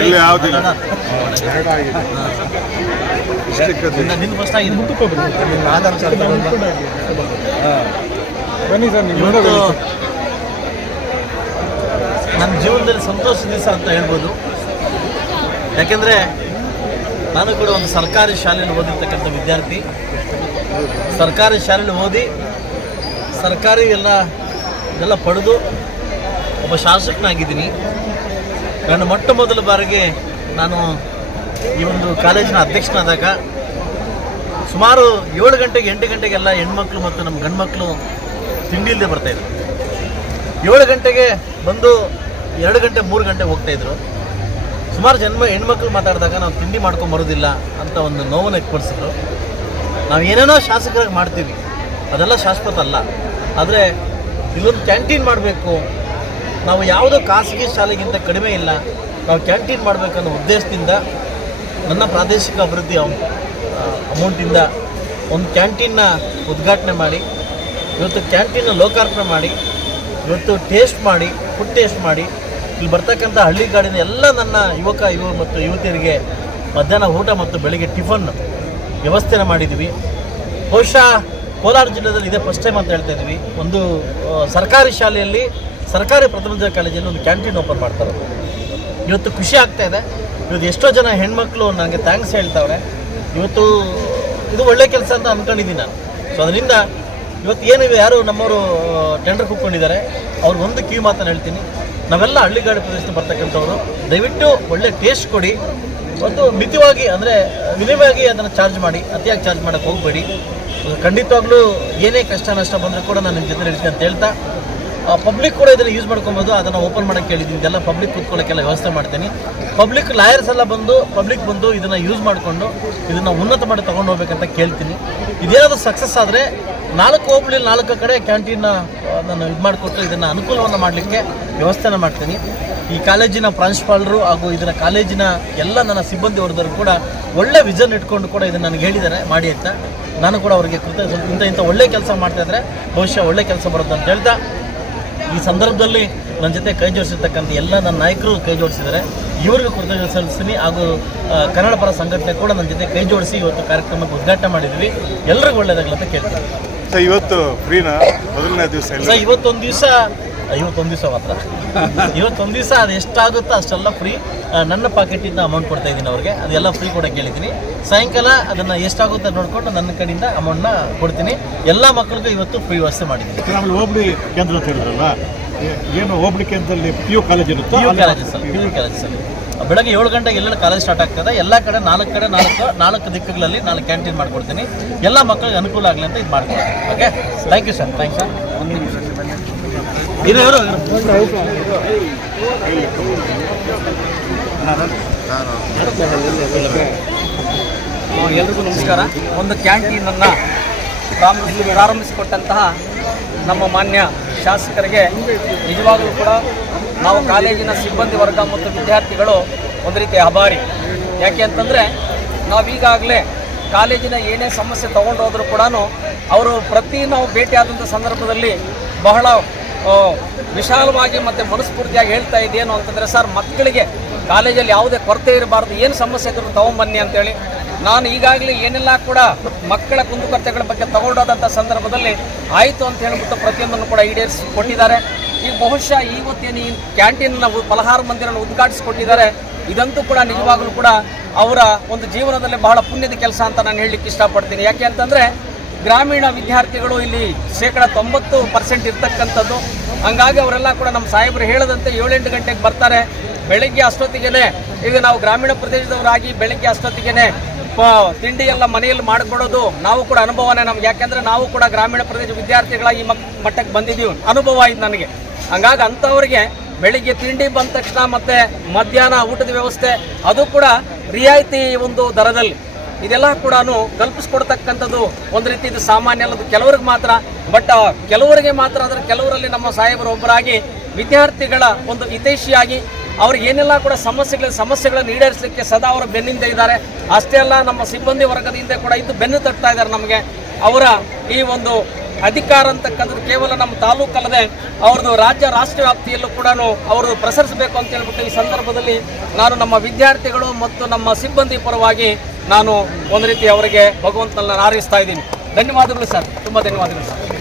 ಎಲ್ಲಿ ಯಾವುದಿಲ್ಲ ನೀವು ನನ್ನ ಜೀವನದಲ್ಲಿ ಸಂತೋಷ ದಿವಸ ಅಂತ ಹೇಳ್ಬೋದು. ಯಾಕೆಂದರೆ ನಾನು ಕೂಡ ಒಂದು ಸರ್ಕಾರಿ ಶಾಲೆಯಲ್ಲಿ ಓದಿರ್ತಕ್ಕಂಥ ವಿದ್ಯಾರ್ಥಿ. ಸರ್ಕಾರಿ ಶಾಲೆಯಲ್ಲಿ ಓದಿ ಸರ್ಕಾರಿ ಎಲ್ಲ ಇದೆಲ್ಲ ಪಡೆದು ಒಬ್ಬ ಶಾಸಕನಾಗಿದ್ದೀನಿ. ನನ್ನ ಮೊಟ್ಟ ಮೊದಲ ಬಾರಿಗೆ ನಾನು ಈ ಒಂದು ಕಾಲೇಜಿನ ಅಧ್ಯಕ್ಷನಾದಾಗ ಸುಮಾರು ಏಳು ಗಂಟೆಗೆ, ಎಂಟು ಗಂಟೆಗೆಲ್ಲ ಹೆಣ್ಮಕ್ಳು ಮತ್ತು ನಮ್ಮ ಗಂಡ್ಮಕ್ಳು ತಿಂಡಿ ಇಲ್ಲದೆ ಬರ್ತಾಯಿದ್ರು ಏಳು ಗಂಟೆಗೆ ಬಂದು ಎರಡು ಗಂಟೆ, ಮೂರು ಗಂಟೆ ಹೋಗ್ತಾಯಿದ್ರು ಸುಮಾರು ಜನ್ಮ ಹೆಣ್ಮಕ್ಳು ಮಾತಾಡಿದಾಗ ನಾವು ತಿಂಡಿ ಮಾಡ್ಕೊಂಡು ಬರೋದಿಲ್ಲ ಅಂತ ಒಂದು ನೋವನ್ನು ಎಕ್ಪಡಿಸಿದ್ರು ನಾವು ಏನೇನೋ ಶಾಸಕರಾಗಿ ಮಾಡ್ತೀವಿ. ಅದೆಲ್ಲ ಶಾಶ್ವತ ಅಲ್ಲ. ಆದರೆ ಇಲ್ಲೊಂದು ಕ್ಯಾಂಟೀನ್ ಮಾಡಬೇಕು ನಾವು ಯಾವುದೋ ಖಾಸಗಿ ಶಾಲೆಗಿಂತ ಕಡಿಮೆ ಇಲ್ಲ. ನಾವು ಕ್ಯಾಂಟೀನ್ ಮಾಡಬೇಕನ್ನೋ ಉದ್ದೇಶದಿಂದ ನನ್ನ ಪ್ರಾದೇಶಿಕ ಅಭಿವೃದ್ಧಿ ಅಮೌಂಟಿಂದ ಒಂದು ಕ್ಯಾಂಟೀನ್ನ ಉದ್ಘಾಟನೆ ಮಾಡಿ, ಇವತ್ತು ಕ್ಯಾಂಟೀನ್ನ ಲೋಕಾರ್ಪಣೆ ಮಾಡಿ, ಇವತ್ತು ಟೇಸ್ಟ್ ಮಾಡಿ ಫುಡ್ ಟೇಸ್ಟ್ ಮಾಡಿ, ಇಲ್ಲಿ ಬರ್ತಕ್ಕಂಥ ಹಳ್ಳಿಗಾಡಿನ ಎಲ್ಲ ನನ್ನ ಯುವಕ, ಯುವ ಮತ್ತು ಯುವತಿಯರಿಗೆ ಮಧ್ಯಾಹ್ನ ಊಟ ಮತ್ತು ಬೆಳಿಗ್ಗೆ ಟಿಫನ್ ವ್ಯವಸ್ಥೆನ ಮಾಡಿದ್ವಿ. ಬಹುಶಃ ಕೋಲಾರ ಜಿಲ್ಲೆಯಲ್ಲಿ ಇದೇ ಫಸ್ಟ್ ಟೈಮ್ ಅಂತ ಹೇಳ್ತಾ ಇದ್ವಿ. ಒಂದು ಸರ್ಕಾರಿ ಶಾಲೆಯಲ್ಲಿ ಸರ್ಕಾರಿ ಪ್ರಥಮ ದರ್ಜೆ ಕಾಲೇಜಲ್ಲಿ ಒಂದು ಕ್ಯಾಂಟೀನ್ ಓಪನ್ ಮಾಡ್ತಾರೆ. ಇವತ್ತು ಖುಷಿ ಆಗ್ತಾ ಇದೆ. ಇವತ್ತು ಎಷ್ಟೋ ಜನ ಹೆಣ್ಮಕ್ಳು ನನಗೆ ಥ್ಯಾಂಕ್ಸ್ ಹೇಳ್ತಾವ್ರೆ. ಇವತ್ತು ಇದು ಒಳ್ಳೆ ಕೆಲಸ ಅಂತ ಅಂದ್ಕೊಂಡಿದ್ದೀನಿ ನಾನು. ಸೊ ಅದರಿಂದ ಇವತ್ತು ಏನು ಯಾರು ನಮ್ಮವರು ಟೆಂಡರ್ ಕೂತ್ಕೊಂಡಿದ್ದಾರೆ. ಅವ್ರಿಗೆ ಒಂದು ಕಿವಿ ಮಾತನ್ನು ಹೇಳ್ತೀನಿ. ನಾವೆಲ್ಲ ಹಳ್ಳಿಗಾಡು ಪ್ರದೇಶದಲ್ಲಿ ಬರ್ತಕ್ಕಂಥವ್ರು, ದಯವಿಟ್ಟು ಒಳ್ಳೆ ಟೇಸ್ಟ್ ಕೊಡಿ. ಒಂದು ಮಿತವಾಗಿ ಅಂದರೆ ವಿನಿಮಯವಾಗಿ ಅದನ್ನು ಚಾರ್ಜ್ ಮಾಡಿ, ಅತಿಯಾಗಿ ಚಾರ್ಜ್ ಮಾಡೋಕ್ಕೆ ಹೋಗಬೇಡಿ. ಖಂಡಿತವಾಗ್ಲೂ ಏನೇ ಕಷ್ಟ ನಷ್ಟ ಬಂದರೂ ಕೂಡ ನಾನು ನಿಮ್ಮ ಜೊತೆ ಇರ್ತೀನಿ ಅಂತ ಹೇಳ್ತಾ ಪಬ್ಲಿಕ್ ಕೂಡ ಇದನ್ನು ಯೂಸ್ ಮಾಡ್ಕೊಬೋದು, ಅದನ್ನು ಓಪನ್ ಮಾಡೋಕ್ಕೆ ಹೇಳಿದ್ದೀನಿ ಇದೆಲ್ಲ ಪಬ್ಲಿಕ್ ಕೂತ್ಕೊಳ್ಳೋಕ್ಕೆಲ್ಲ ವ್ಯವಸ್ಥೆ ಮಾಡ್ತೀನಿ. ಪಬ್ಲಿಕ್ ಲಾಯರ್ಸ್ ಎಲ್ಲ ಬಂದು ಪಬ್ಲಿಕ್ ಬಂದು ಇದನ್ನು ಯೂಸ್ ಮಾಡಿಕೊಂಡು, ಇದನ್ನು ಉನ್ನತ ಮಾಡಿ ತೊಗೊಂಡು ಹೋಗ್ಬೇಕಂತ ಕೇಳ್ತೀನಿ. ಇದೇನಾದರೂ ಸಕ್ಸಸ್ ಆದರೆ, ನಾಲ್ಕು ಹೋಬಳಿ ನಾಲ್ಕು ಕಡೆ ಕ್ಯಾಂಟೀನ್ನ ನಾನು ಇದು ಮಾಡಿಕೊಟ್ಟು ಇದನ್ನು ಅನುಕೂಲವನ್ನು ಮಾಡಲಿಕ್ಕೆ ವ್ಯವಸ್ಥೆನ ಮಾಡ್ತೀನಿ. ಈ ಕಾಲೇಜಿನ ಪ್ರಾಂಶುಪಾಲರು ಹಾಗೂ ಇದರ ಕಾಲೇಜಿನ ಎಲ್ಲ ನನ್ನ ಸಿಬ್ಬಂದಿ ವರ್ಗದವರು ಕೂಡ ಒಳ್ಳೆ ವಿಜನ್ ಇಟ್ಕೊಂಡು ಕೂಡ ಇದನ್ನು ನನಗೆ ಹೇಳಿದ್ದಾರೆ, ಮಾಡಿ ಅಂತ. ನಾನು ಕೂಡ ಅವರಿಗೆ ಕೃತ ಇಂಥ ಇಂಥ ಒಳ್ಳೆ ಕೆಲಸ ಮಾಡ್ತಾ ಇದ್ದರೆ ಬಹುಶಃ ಒಳ್ಳೆ ಕೆಲಸ ಬರುತ್ತೆ ಅಂತ ಹೇಳ್ತಾ ಈ ಸಂದರ್ಭದಲ್ಲಿ ನನ್ನ ಜೊತೆ ಕೈ ಜೋಡಿಸಿರ್ತಕ್ಕಂಥ ಎಲ್ಲ ನನ್ನ ನಾಯಕರು ಕೈ ಜೋಡಿಸಿದ್ದಾರೆ. ಇವರಿಗೂ ಕೃತಜ್ಞತೆ ಸಲ್ಲಿಸ್ತೀನಿ. ಹಾಗೂ ಕನ್ನಡ ಪರ ಸಂಘಟನೆ ಕೂಡ ನನ್ನ ಜೊತೆ ಕೈ ಜೋಡಿಸಿ ಇವತ್ತು ಕಾರ್ಯಕ್ರಮಕ್ಕೆ ಉದ್ಘಾಟನೆ ಮಾಡಿದ್ವಿ. ಎಲ್ರಿಗೂ ಒಳ್ಳೇದಾಗಲಿ ಅಂತ ಕೇಳ್ತೀನಿ. ಸರ್ ಇವತ್ತು ಫ್ರೀನಾ ಮೊದಲನೇ ದಿವಸ ಇವತ್ತೊಂದು ದಿವಸ ಇವತ್ತೊಂದು ದಿವಸ ಮಾತ್ರ. ಇವತ್ತೊಂದು ದಿವಸ ಅದು ಎಷ್ಟಾಗುತ್ತೋ ಅಷ್ಟೆಲ್ಲ ಫ್ರೀ ನನ್ನ ಪಾಕೆಟಿಂದ ಅಮೌಂಟ್ ಕೊಡ್ತಾ ಇದ್ದೀನಿ ಅವ್ರಿಗೆ. ಅದೆಲ್ಲ ಫ್ರೀ ಕೊಡೋಕ್ಕೆ ಹೇಳಿದ್ದೀನಿ ಸಾಯಂಕಾಲ ಅದನ್ನು ಎಷ್ಟಾಗುತ್ತೆ ನೋಡಿಕೊಂಡು ನನ್ನ ಕಡೆಯಿಂದ ಅಮೌಂಟ್ನ ಕೊಡ್ತೀನಿ. ಎಲ್ಲ ಮಕ್ಕಳಿಗೂ ಇವತ್ತು ಫ್ರೀ ವ್ಯವಸ್ಥೆ ಮಾಡಿದ್ದೀನಿ. ಆಮೇಲೆ ಹೋಬಳಿ ಕೇಂದ್ರ ಅಂತ ಹೇಳಿದ್ರಲ್ಲ ಏ- ಏನು ಹೋಬಳಿ ಕೇಂದ್ರದಲ್ಲಿ ಪಿ ಯು ಕಾಲೇಜ್ ಇರುತ್ತೆ? P U college sir P U college sir. ಬೆಳಗ್ಗೆ ಏಳು ಗಂಟೆಗೆ ಎಲ್ಲೆಲ್ಲ ಕಾಲೇಜ್ ಸ್ಟಾರ್ಟ್ ಆಗ್ತದೆ ಎಲ್ಲ ಕಡೆ ನಾಲ್ಕು ಕಡೆ ನಾಲ್ಕು ನಾಲ್ಕು ದಿಕ್ಕುಗಳಲ್ಲಿ ನಾಲ್ಕು ಕ್ಯಾಂಟೀನ್ ಮಾಡ್ಕೊಡ್ತೀನಿ. ಎಲ್ಲ ಮಕ್ಕಳಿಗೆ ಅನುಕೂಲ ಆಗಲಿ ಅಂತ ಇದು ಮಾಡ್ತೀನಿ okay thank you sir thank you ಒಂದು ಇವರು ಎಲ್ರಿಗೂ ನಮಸ್ಕಾರ. ಒಂದು ಕ್ಯಾಂಟೀನನ್ನು ಪ್ರಾರಂಭಿಸಿ ಪ್ರಾರಂಭಿಸಿಕೊಟ್ಟಂತಹ ನಮ್ಮ ಮಾನ್ಯ ಶಾಸಕರಿಗೆ ನಿಜವಾಗಲೂ ಕೂಡ ನಾವು ಕಾಲೇಜಿನ ಸಿಬ್ಬಂದಿ ವರ್ಗ ಮತ್ತು ವಿದ್ಯಾರ್ಥಿಗಳು ಒಂದು ರೀತಿ ಆಭಾರಿ ಯಾಕೆ ಅಂತಂದರೆ ನಾವೀಗಾಗಲೇ ಕಾಲೇಜಿನ ಏನೇ ಸಮಸ್ಯೆ ತೊಗೊಂಡೋದ್ರೂ ಕೂಡ ಅವರು ಪ್ರತಿ ನಾವು ಭೇಟಿಯಾದಂಥ ಸಂದರ್ಭದಲ್ಲಿ ಬಹಳ ವಿಶಾಲವಾಗಿ ಮತ್ತು ಮನಸ್ಫೂರ್ತಿಯಾಗಿ ಹೇಳ್ತಾ ಇದ್ದೇನು ಅಂತಂದರೆ, ಸರ್, ಮಕ್ಕಳಿಗೆ ಕಾಲೇಜಲ್ಲಿ ಯಾವುದೇ ಕೊರತೆ ಇರಬಾರ್ದು, ಏನು ಸಮಸ್ಯೆ ಇದ್ರೂ ತೊಗೊಂಬನ್ನಿ ಅಂತೇಳಿ. ನಾನು ಈಗಾಗಲೇ ಏನೆಲ್ಲ ಕೂಡ ಮಕ್ಕಳ ಕುಂದುಕೊರತೆಗಳ ಬಗ್ಗೆ ತಗೊಂಡೋದಂಥ ಸಂದರ್ಭದಲ್ಲಿ ಆಯಿತು ಅಂತ ಹೇಳ್ಬಿಟ್ಟು ಪ್ರತಿಯೊಂದನ್ನು ಕೂಡ ಈಡೇರಿಸಿ ಕೊಟ್ಟಿದ್ದಾರೆ ಈಗ ಬಹುಶಃ ಇವತ್ತೇನು ಈ ಕ್ಯಾಂಟೀನ್ನ ಫಲಹಾರ ಮಂದಿರನ ಉದ್ಘಾಟಿಸಿಕೊಟ್ಟಿದ್ದಾರೆ. ಇದಂತೂ ಕೂಡ ನಿಜವಾಗಲೂ ಕೂಡ ಅವರ ಒಂದು ಜೀವನದಲ್ಲಿ ಬಹಳ ಪುಣ್ಯದ ಕೆಲಸ ಅಂತ ನಾನು ಹೇಳಲಿಕ್ಕೆ ಇಷ್ಟಪಡ್ತೀನಿ. ಯಾಕೆ ಅಂತಂದರೆ ಗ್ರಾಮೀಣ ವಿದ್ಯಾರ್ಥಿಗಳು ಇಲ್ಲಿ ಶೇಕಡ ತೊಂಬತ್ತು ಪರ್ಸೆಂಟ್ ಇರ್ತಕ್ಕಂಥದ್ದು. ಹಂಗಾಗಿ ಅವರೆಲ್ಲ ಕೂಡ ನಮ್ಮ ಸಾಹೇಬರು ಹೇಳದಂತೆ ಏಳೆಂಟು ಗಂಟೆಗೆ ಬರ್ತಾರೆ. ಬೆಳಗ್ಗೆ ಅಷ್ಟೊತ್ತಿಗೆ ಈಗ ನಾವು ಗ್ರಾಮೀಣ ಪ್ರದೇಶದವರಾಗಿ ಬೆಳಗ್ಗೆ ಅಷ್ಟೊತ್ತಿಗೆ ತಿಂಡಿ ಎಲ್ಲ ಮನೆಯಲ್ಲಿ ಮಾಡಿಕೊಡೋದು ನಾವು ಕೂಡ ಅನುಭವನೇ ನಮ್ಗೆ. ಯಾಕೆಂದ್ರೆ ನಾವು ಕೂಡ ಗ್ರಾಮೀಣ ಪ್ರದೇಶ ವಿದ್ಯಾರ್ಥಿಗಳ ಈ ಮಟ್ಟಕ್ಕೆ ಬಂದಿದ್ದೀವಿ. ಅನುಭವ ಆಯ್ತು ನನಗೆ. ಹಂಗಾಗಿ ಅಂಥವ್ರಿಗೆ ಬೆಳಿಗ್ಗೆ ತಿಂಡಿ ಬಂದ ತಕ್ಷಣ ಮತ್ತೆ ಮಧ್ಯಾಹ್ನ ಊಟದ ವ್ಯವಸ್ಥೆ, ಅದು ಕೂಡ ರಿಯಾಯಿತಿ ಒಂದು ದರದಲ್ಲಿ. ಇದೆಲ್ಲ ಕೂಡ ಕಲ್ಪಿಸ್ಕೊಡ್ತಕ್ಕಂಥದ್ದು ಒಂದು ರೀತಿ ಇದು ಸಾಮಾನ್ಯ ಅಲ್ಲದು ಕೆಲವ್ರಿಗೆ ಮಾತ್ರ. ಬಟ್ ಕೆಲವರಿಗೆ ಮಾತ್ರ ಆದರೆ ಕೆಲವರಲ್ಲಿ ನಮ್ಮ ಸಾಹೇಬರು ಒಬ್ಬರಾಗಿ ವಿದ್ಯಾರ್ಥಿಗಳ ಒಂದು ಹಿತೈಷಿಯಾಗಿ ಅವ್ರಿಗೆ ಏನೆಲ್ಲ ಕೂಡ ಸಮಸ್ಯೆಗಳ, ಸಮಸ್ಯೆಗಳನ್ನು ಈಡೇರಿಸಲಿಕ್ಕೆ ಸದಾ ಅವರ ಬೆನ್ನಿಂದ ಇದ್ದಾರೆ. ಅಷ್ಟೇ ಅಲ್ಲ, ನಮ್ಮ ಸಿಬ್ಬಂದಿ ವರ್ಗದ ಹಿಂದೆ ಕೂಡ ಇದ್ದು ಬೆನ್ನು ತಟ್ತಾ ಇದ್ದಾರೆ ನಮಗೆ. ಅವರ ಈ ಒಂದು ಅಧಿಕಾರ ಅಂತಕ್ಕಂಥದ್ದು ಕೇವಲ ನಮ್ಮ ತಾಲೂಕಲ್ಲದೆ ಅವ್ರದ್ದು ರಾಜ್ಯ ರಾಷ್ಟ್ರ ವ್ಯಾಪ್ತಿಯಲ್ಲೂ ಕೂಡ ಅವರು ಪ್ರಸರಿಸಬೇಕು ಅಂತ ಹೇಳ್ಬಿಟ್ಟು ಈ ಸಂದರ್ಭದಲ್ಲಿ ನಾನು ನಮ್ಮ ವಿದ್ಯಾರ್ಥಿಗಳು ಮತ್ತು ನಮ್ಮ ಸಿಬ್ಬಂದಿ ಪರವಾಗಿ ನಾನು ಒಂದು ರೀತಿ ಅವರಿಗೆ ಭಗವಂತನನ್ನ ಆರಿಸ್ತಾ ಇದ್ದೀನಿ. ಧನ್ಯವಾದಗಳು ಸರ್. ತುಂಬ ಧನ್ಯವಾದಗಳು ಸರ್.